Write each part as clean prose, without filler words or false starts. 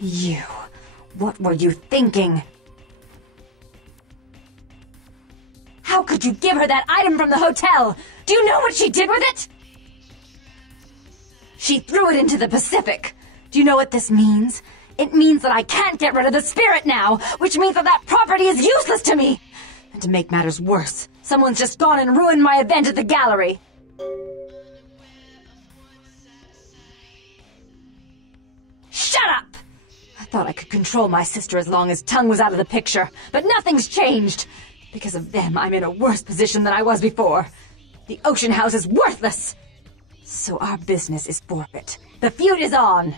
You. What were you thinking? How could you give her that item from the hotel? Do you know what she did with it? She threw it into the Pacific. Do you know what this means? It means that I can't get rid of the spirit now, which means that that property is useless to me. And to make matters worse, someone's just gone and ruined my event at the gallery. Shut up! I thought I could control my sister as long as Tongue was out of the picture, but nothing's changed. Because of them, I'm in a worse position than I was before. The Ocean House is worthless. So our business is forfeit. The feud is on.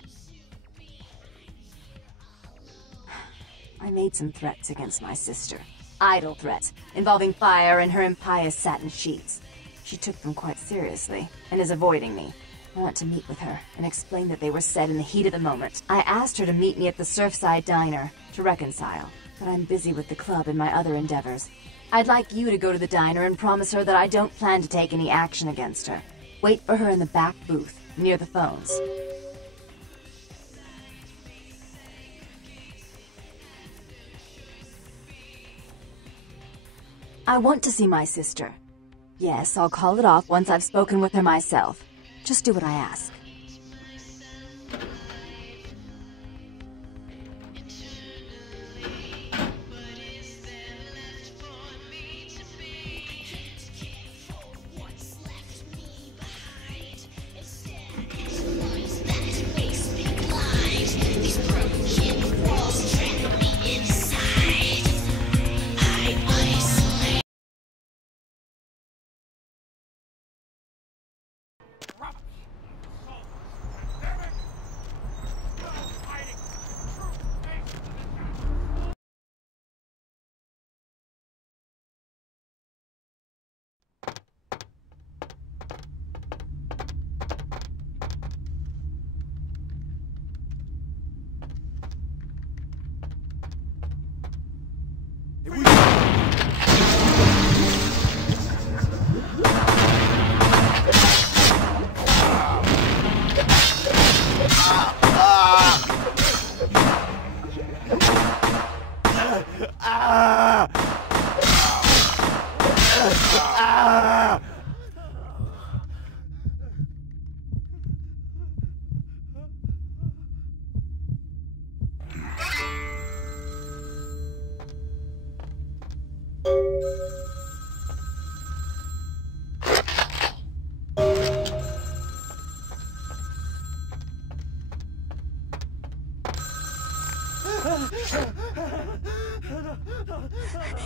I made some threats against my sister. Idle threats, involving fire and her impious satin sheets. She took them quite seriously, and is avoiding me. I want to meet with her, and explain that they were said in the heat of the moment. I asked her to meet me at the Surfside Diner, to reconcile, but I'm busy with the club and my other endeavors. I'd like you to go to the diner and promise her that I don't plan to take any action against her. Wait for her in the back booth, near the phones. I want to see my sister. Yes, I'll call it off once I've spoken with her myself. Just do what I ask.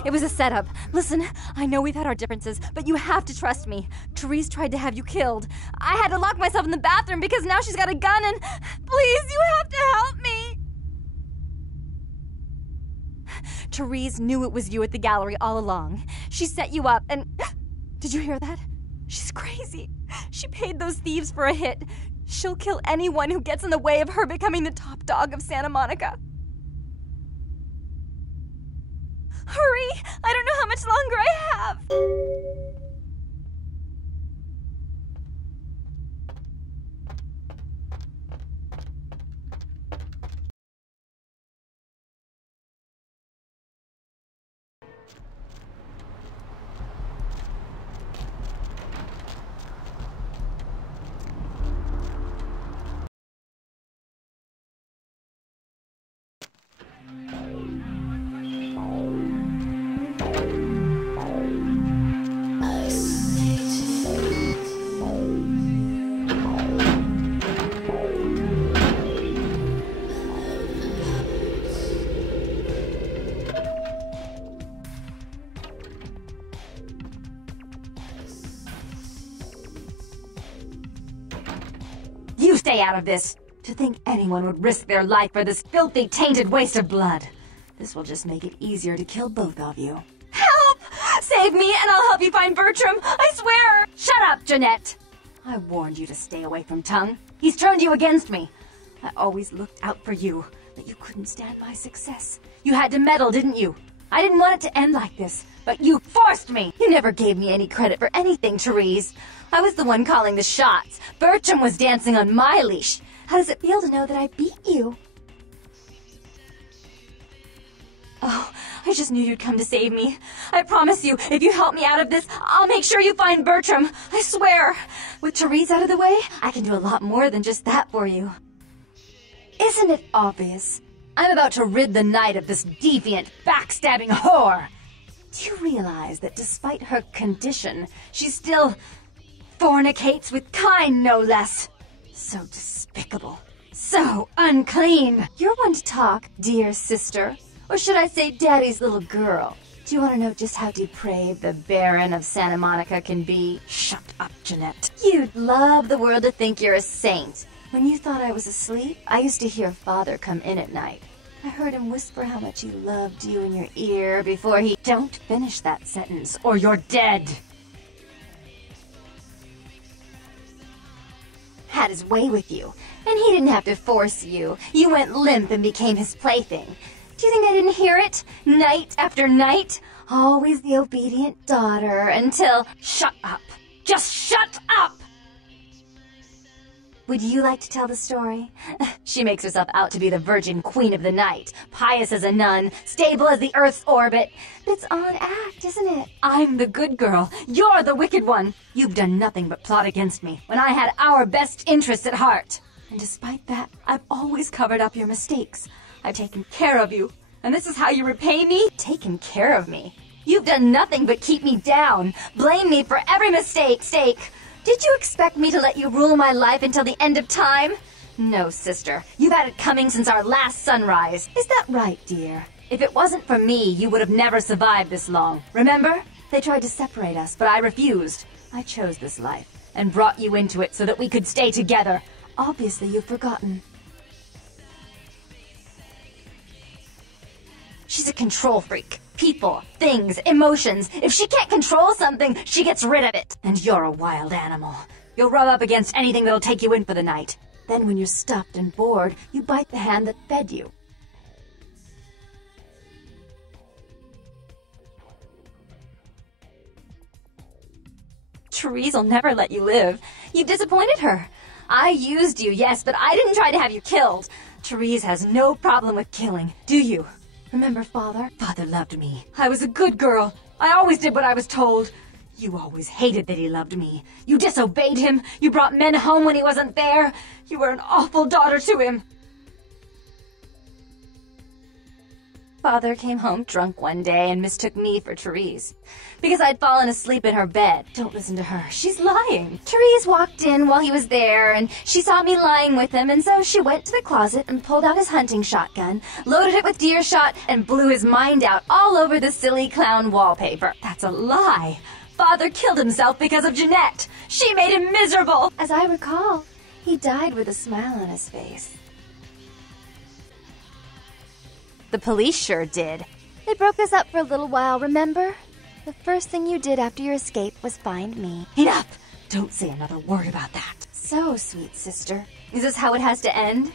It was a setup. Listen, I know we've had our differences, but you have to trust me. Therese tried to have you killed. I had to lock myself in the bathroom because now she's got a gun and... Please, you have to help me! Therese knew it was you at the gallery all along. She set you up and... Did you hear that? She's crazy. She paid those thieves for a hit. She'll kill anyone who gets in the way of her becoming the top dog of Santa Monica. Hurry! I don't know how much longer I have! You stay out of this! To think anyone would risk their life for this filthy, tainted waste of blood. This will just make it easier to kill both of you. Help! Save me and I'll help you find Bertram! I swear! Shut up, Jeanette! I warned you to stay away from Tongue. He's turned you against me. I always looked out for you, but you couldn't stand my success. You had to meddle, didn't you? I didn't want it to end like this, but you forced me! You never gave me any credit for anything, Therese. I was the one calling the shots. Bertram was dancing on my leash. How does it feel to know that I beat you? Oh, I just knew you'd come to save me. I promise you, if you help me out of this, I'll make sure you find Bertram. I swear. With Therese out of the way, I can do a lot more than just that for you. Isn't it obvious? I'm about to rid the night of this deviant, backstabbing whore. Do you realize that despite her condition, she still fornicates with Kyne, no less? So despicable. So unclean. You're one to talk, dear sister. Or should I say daddy's little girl? Do you want to know just how depraved the Baron of Santa Monica can be? Shut up, Jeanette. You'd love the world to think you're a saint. When you thought I was asleep, I used to hear Father come in at night. I heard him whisper how much he loved you in your ear before he... Don't finish that sentence, or you're dead! Had his way with you, and he didn't have to force you. You went limp and became his plaything. Do you think I didn't hear it? Night after night? Always the obedient daughter until... Shut up! Just shut up! Would you like to tell the story? She makes herself out to be the virgin queen of the night, pious as a nun, stable as the Earth's orbit. But it's all an act, isn't it? I'm the good girl. You're the wicked one. You've done nothing but plot against me when I had our best interests at heart. And despite that, I've always covered up your mistakes. I've taken care of you. And this is how you repay me? Taken care of me? You've done nothing but keep me down. Blame me for every mistake. Did you expect me to let you rule my life until the end of time? No, sister. You've had it coming since our last sunrise. Is that right, dear? If it wasn't for me, you would have never survived this long. Remember? They tried to separate us, but I refused. I chose this life and brought you into it so that we could stay together. Obviously, you've forgotten. She's a control freak. People, things, emotions. If she can't control something, she gets rid of it. And you're a wild animal. You'll rub up against anything that'll take you in for the night. Then when you're stuffed and bored, you bite the hand that fed you. Therese will never let you live. You've disappointed her. I used you, yes, but I didn't try to have you killed. Therese has no problem with killing, do you? Remember Father? Father loved me. I was a good girl. I always did what I was told. You always hated that he loved me. You disobeyed him. You brought men home when he wasn't there. You were an awful daughter to him. Father came home drunk one day and mistook me for Therese. Because I'd fallen asleep in her bed. Don't listen to her. She's lying. Therese walked in while he was there, and she saw me lying with him, and so she went to the closet and pulled out his hunting shotgun, loaded it with deer shot, and blew his mind out all over the silly clown wallpaper. That's a lie. Father killed himself because of Jeanette. She made him miserable. As I recall, he died with a smile on his face. The police sure did. They broke us up for a little while, remember? The first thing you did after your escape was find me. Enough! Don't say another word about that. So, sweet sister. Is this how it has to end?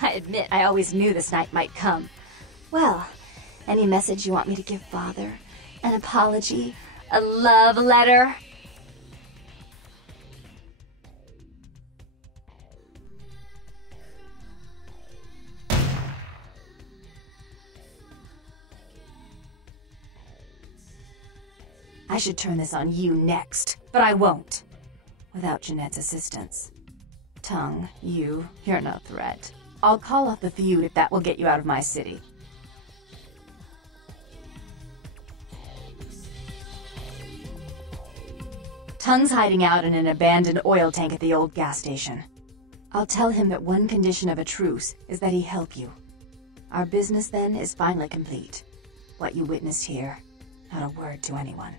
I admit I always knew this night might come. Well, any message you want me to give Father? An apology? A love letter? I should turn this on you next, but I won't. Without Jeanette's assistance. Tongue, you're no threat. I'll call off the feud if that will get you out of my city. Tongue's hiding out in an abandoned oil tank at the old gas station. I'll tell him that one condition of a truce is that he help you. Our business then is finally complete. What you witnessed here, not a word to anyone.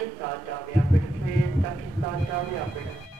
Dr. Saad Dalby operator, please. Dr. Saad Dalby operator.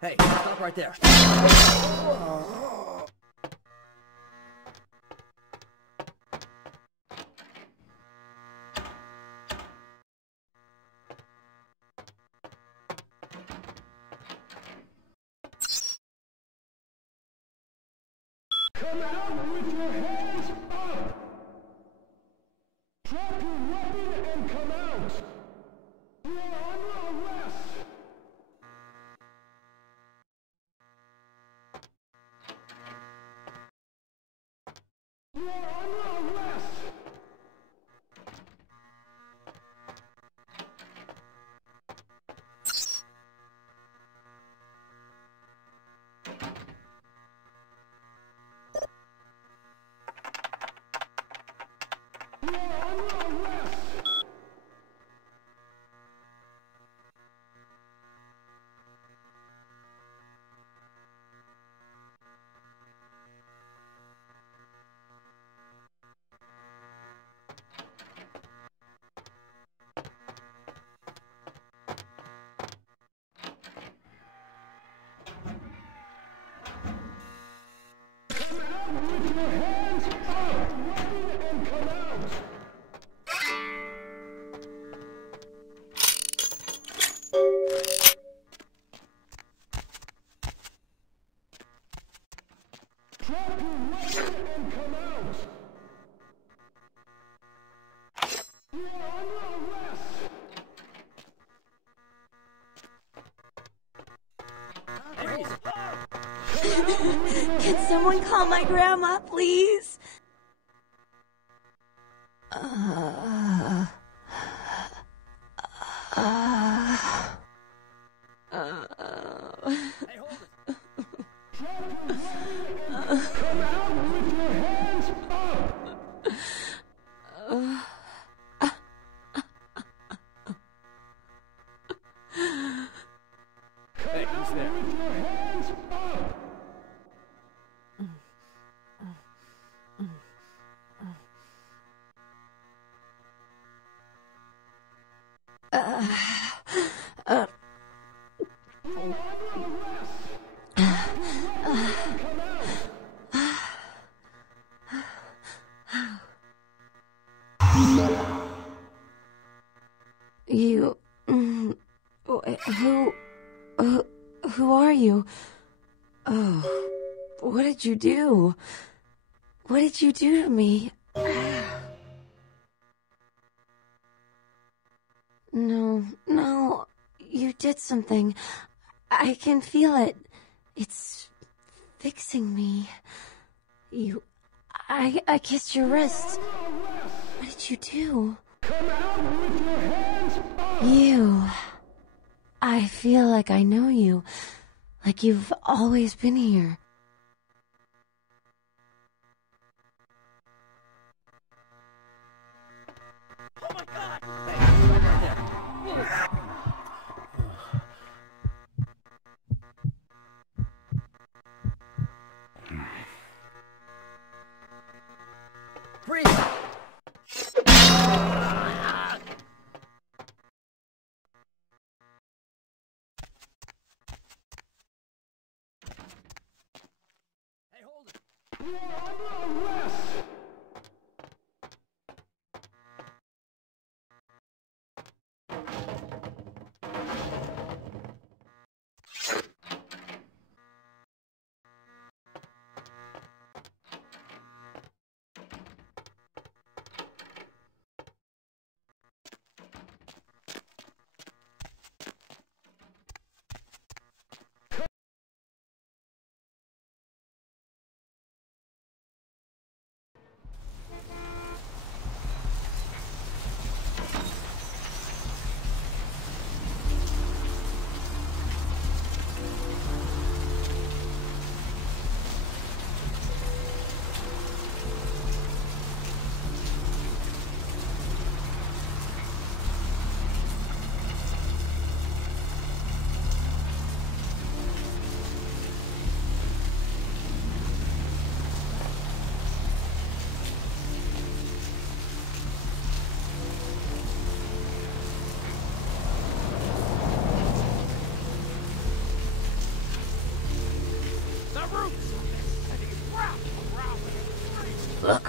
Hey, stop right there. Come out with your hands up! Drop your weapon and come out! You are under arrest! You are under arrest! You are under arrest! Come out with your hands up! Weapon and come out! Drop your weapon and come out! You are under arrest! Can someone call my grandma, please? Hey, hold it. Come out with your hands up! Hey, who's there? With your hands up! You are under arrest! Come out! You... who are you? Oh, what did you do? What did you do to me? No, you did something. I can feel it. It's fixing me. I kissed your wrist. What did you do? Come out with your hands up! You. I feel like I know you. Like you've always been here. Oh my God! Hey, stop right there. Freeze! Hey, hold it. You are under arrest!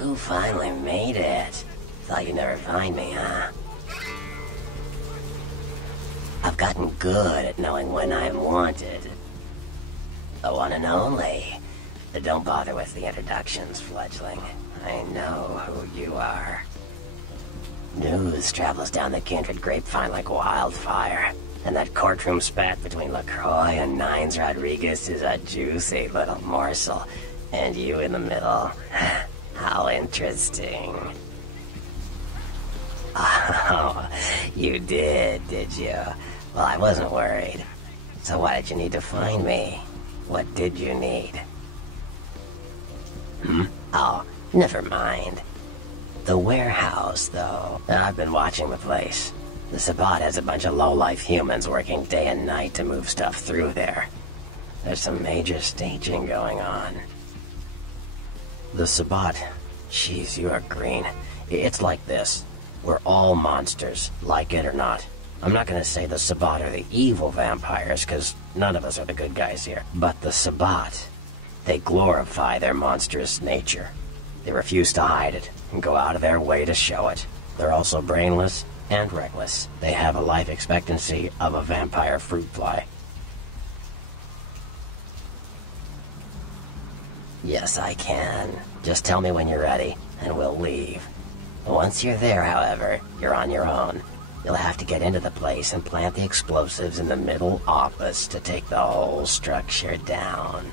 Goku finally made it. Thought you'd never find me, huh? I've gotten good at knowing when I'm wanted. The one and only. But don't bother with the introductions, fledgling. I know who you are. News travels down the Kindred grapevine like wildfire. And that courtroom spat between LaCroix and Nines Rodriguez is a juicy little morsel. And you in the middle. How interesting. Oh, you did you? Well, I wasn't worried. So why did you need to find me? What did you need? Oh, never mind. The warehouse, though. I've been watching the place. The Sabbat has a bunch of low-life humans working day and night to move stuff through there. There's some major staging going on. The Sabbat. Jeez, you are green. It's like this. We're all monsters, like it or not. I'm not gonna say the Sabbat are the evil vampires, because none of us are the good guys here. But the Sabbat, they glorify their monstrous nature. They refuse to hide it, and go out of their way to show it. They're also brainless and reckless. They have a life expectancy of a vampire fruit fly. Yes, I can. Just tell me when you're ready, and we'll leave. Once you're there, however, you're on your own. You'll have to get into the place and plant the explosives in the middle office to take the whole structure down.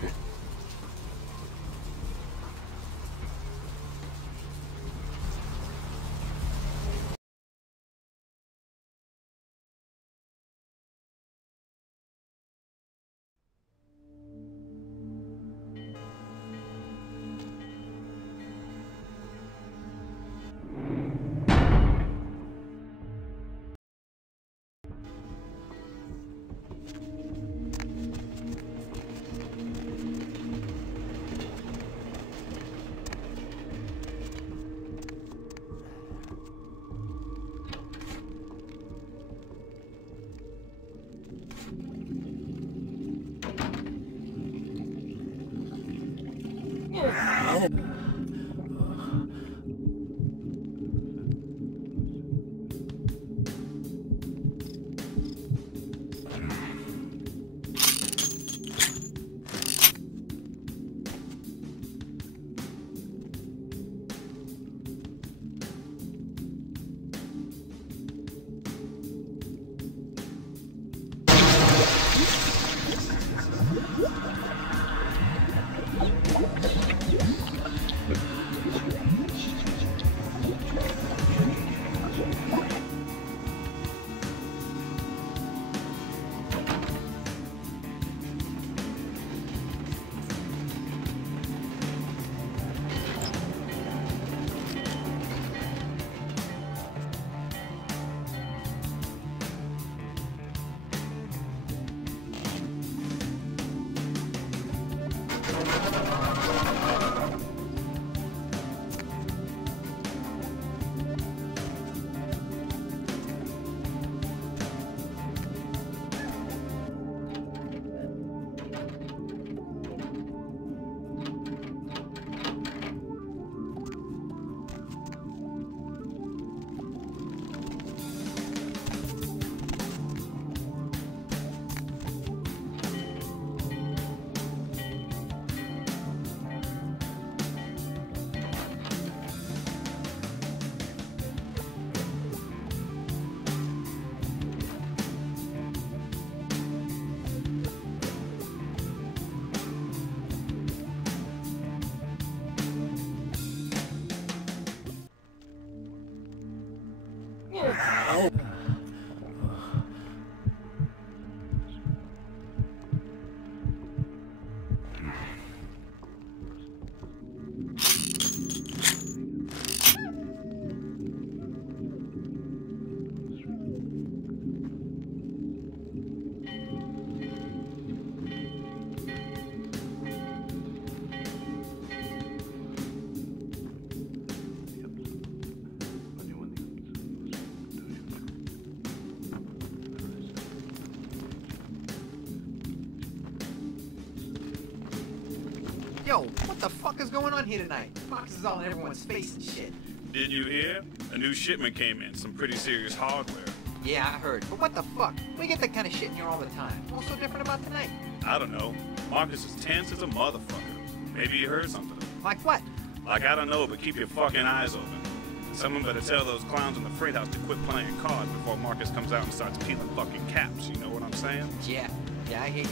Yo, what the fuck is going on here tonight? Boxes all in everyone's face and shit. Did you hear? A new shipment came in, some pretty serious hardware. Yeah, I heard. But what the fuck? We get that kind of shit in here all the time. What's so different about tonight? I don't know. Marcus is tense as a motherfucker. Maybe you heard something. Like what? Like, I don't know, but keep your fucking eyes open. Someone better tell those clowns in the freight house to quit playing cards before Marcus comes out and starts peeling fucking caps. You know what I'm saying? Yeah, I hear you.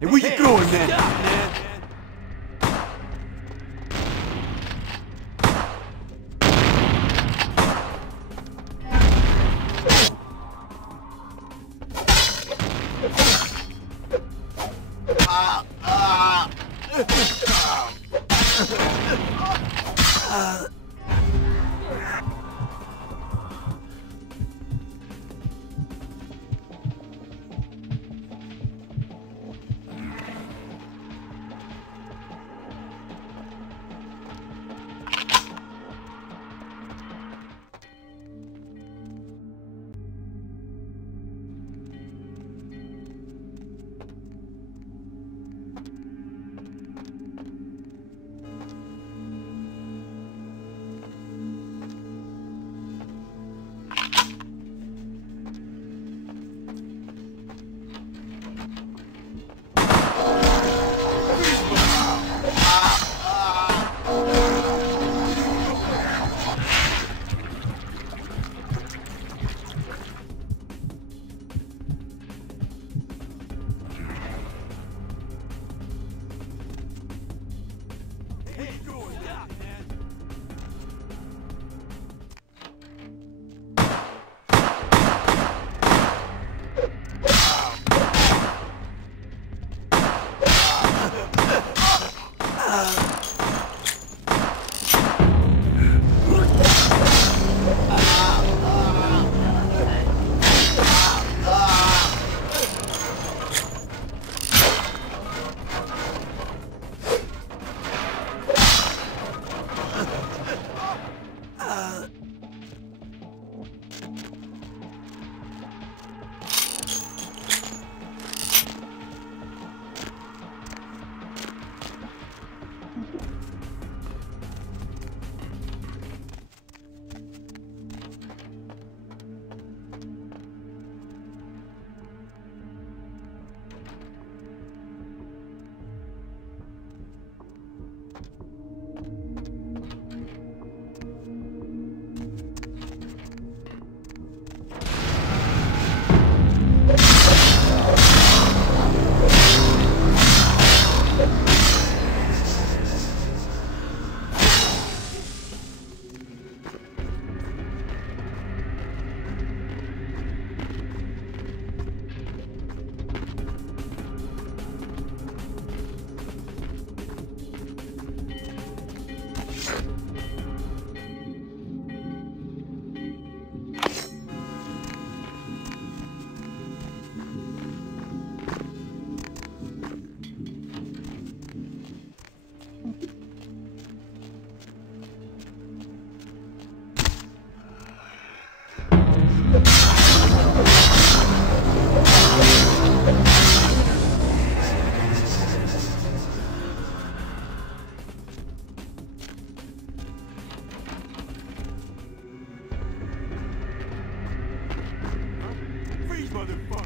Hey, where you going, man? Stop, man.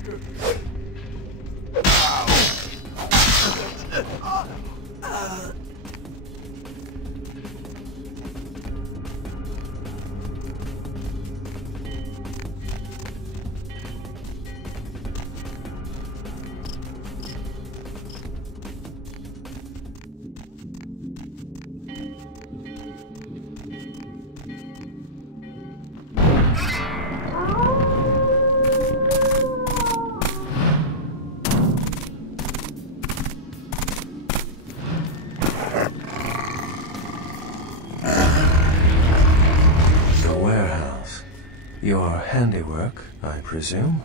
motherfucker! Your handiwork, I presume?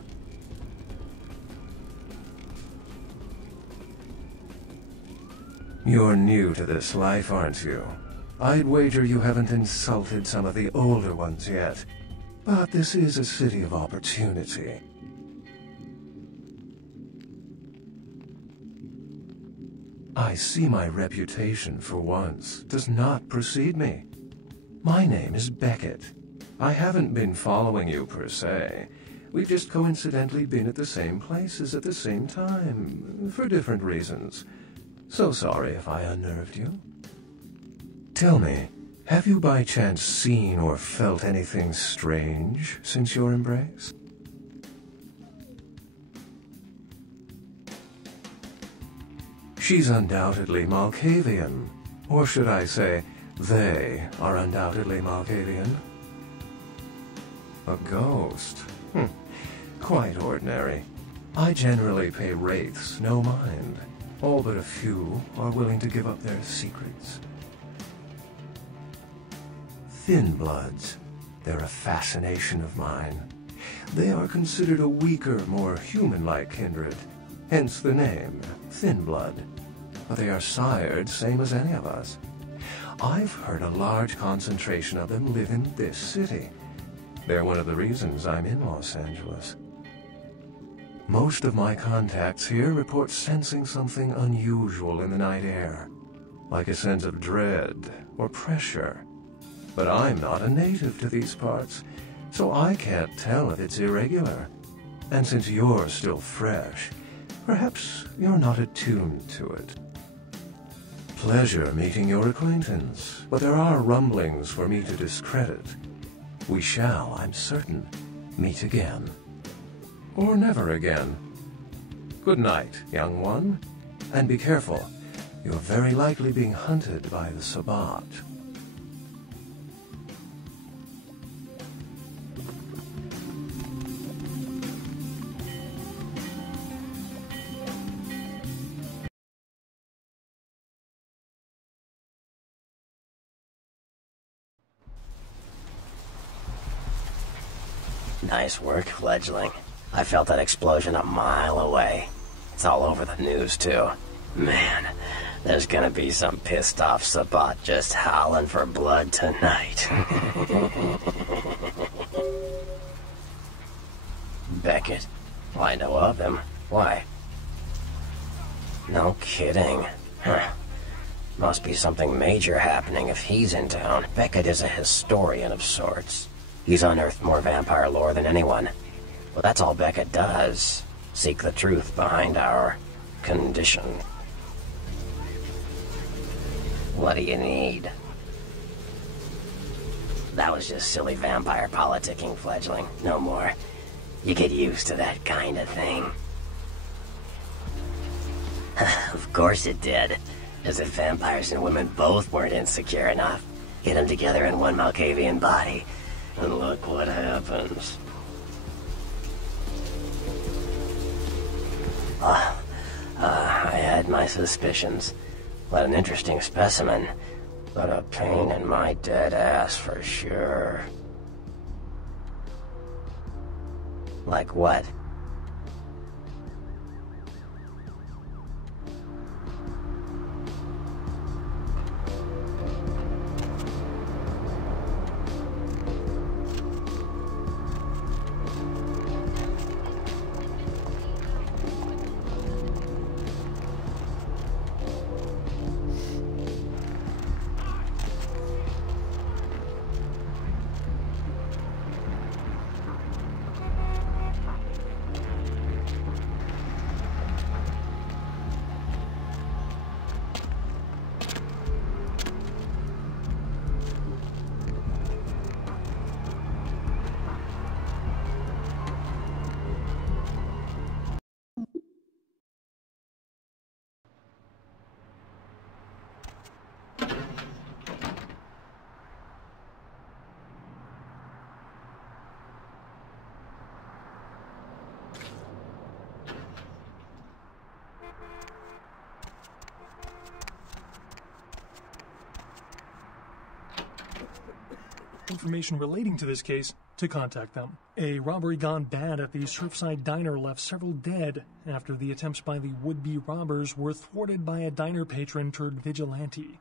You're new to this life, aren't you? I'd wager you haven't insulted some of the older ones yet. But this is a city of opportunity. I see my reputation, for once, does not precede me. My name is Beckett. I haven't been following you, per se. We've just coincidentally been at the same places at the same time, for different reasons. So sorry if I unnerved you. Tell me, have you by chance seen or felt anything strange since your embrace? She's undoubtedly Malkavian. Or should I say, they are undoubtedly Malkavian. A ghost? Quite ordinary. I generally pay wraiths no mind. All but a few are willing to give up their secrets. Thin Bloods. They're a fascination of mine. They are considered a weaker, more human-like kindred. Hence the name, Thin Blood. But they are sired same as any of us. I've heard a large concentration of them live in this city. They're one of the reasons I'm in Los Angeles. Most of my contacts here report sensing something unusual in the night air, like a sense of dread or pressure. But I'm not a native to these parts, so I can't tell if it's irregular. And since you're still fresh, perhaps you're not attuned to it. Pleasure meeting your acquaintance, but there are rumblings for me to discredit. We shall, I'm certain, meet again. Or never again. Good night, young one. And be careful. You're very likely being hunted by the Sabbat. Nice work, fledgling. I felt that explosion a mile away. It's all over the news, too. Man, there's gonna be some pissed-off Sabbat just howling for blood tonight. Beckett? Well, I know of him. Why? No kidding. Huh. Must be something major happening if he's in town. Beckett is a historian of sorts. He's unearthed more vampire lore than anyone. Well, that's all Beckett does. Seek the truth behind our condition. What do you need? That was just silly vampire politicking, fledgling. No more. You get used to that kind of thing. Of course it did. As if vampires and women both weren't insecure enough. Get them together in one Malkavian body. And look what happens. I had my suspicions. What an interesting specimen. But a pain in my dead ass for sure. Like what? information relating to this case to contact them. A robbery gone bad at the Surfside Diner left several dead after the attempts by the would-be robbers were thwarted by a diner patron turned vigilante.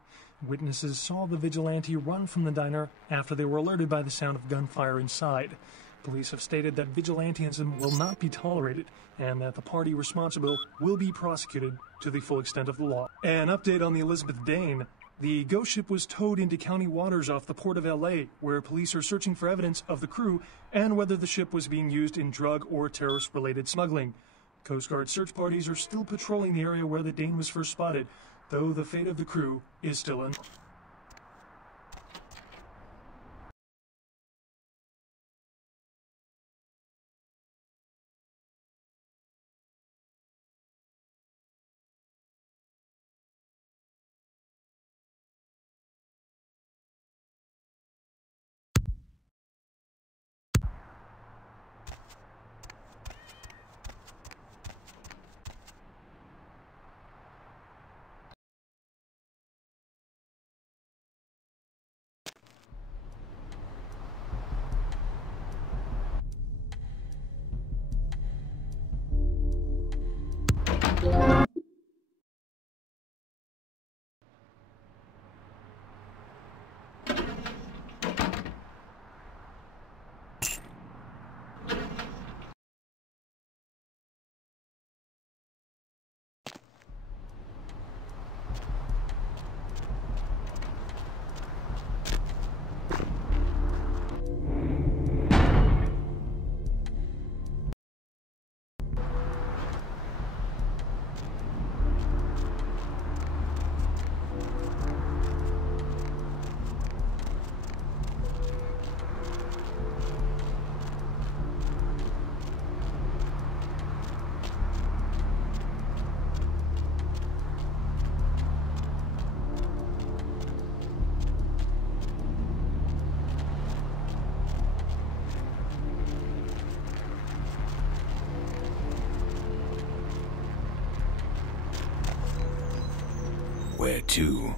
Witnesses saw the vigilante run from the diner after they were alerted by the sound of gunfire inside. Police have stated that vigilantism will not be tolerated and that the party responsible will be prosecuted to the full extent of the law. An update on the Elizabeth Dane. The ghost ship was towed into county waters off the port of LA, where police are searching for evidence of the crew and whether the ship was being used in drug or terrorist-related smuggling. Coast Guard search parties are still patrolling the area where the Dane was first spotted, though the fate of the crew is still unknown. Where to?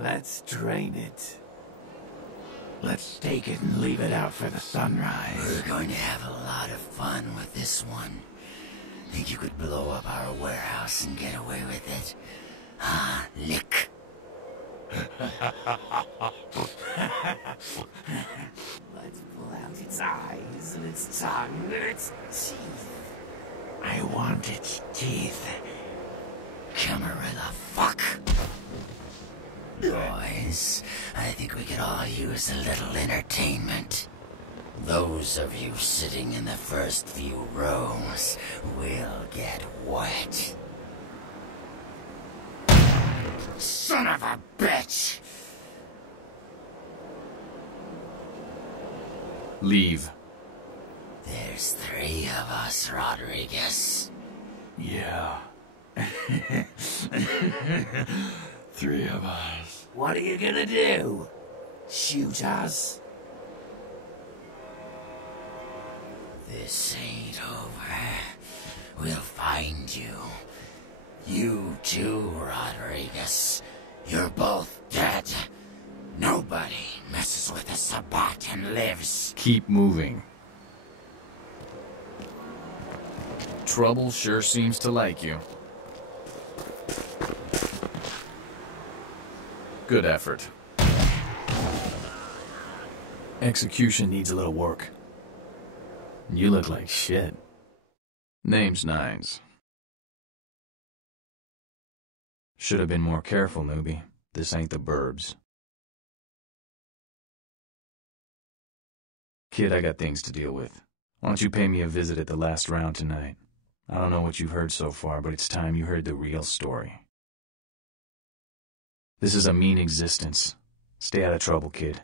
Let's drain it. Let's take it and leave it out for the sunrise. We're going to have a lot of fun with this one. Think you could blow up our warehouse and get away with it? Ah, lick. Let's pull out its eyes and its tongue and its teeth. I want its teeth. Camarilla fuck. Boys, I think we could all use a little entertainment. Those of you sitting in the first few rows will get wet. Son of a bitch! Leave. There's 3 of us, Rodriguez. Yeah. 3 of us. What are you gonna do? Shoot us? This ain't over. We'll find you. You too, Rodriguez. You're both dead. Nobody messes with a Sabbat and lives. Keep moving. Trouble sure seems to like you. Good effort. Execution needs a little work. You look like shit. Name's Nines. Should have been more careful, newbie. This ain't the burbs. Kid, I got things to deal with. Why don't you pay me a visit at the last round tonight? I don't know what you've heard so far, but it's time you heard the real story. This is a mean existence. Stay out of trouble, kid.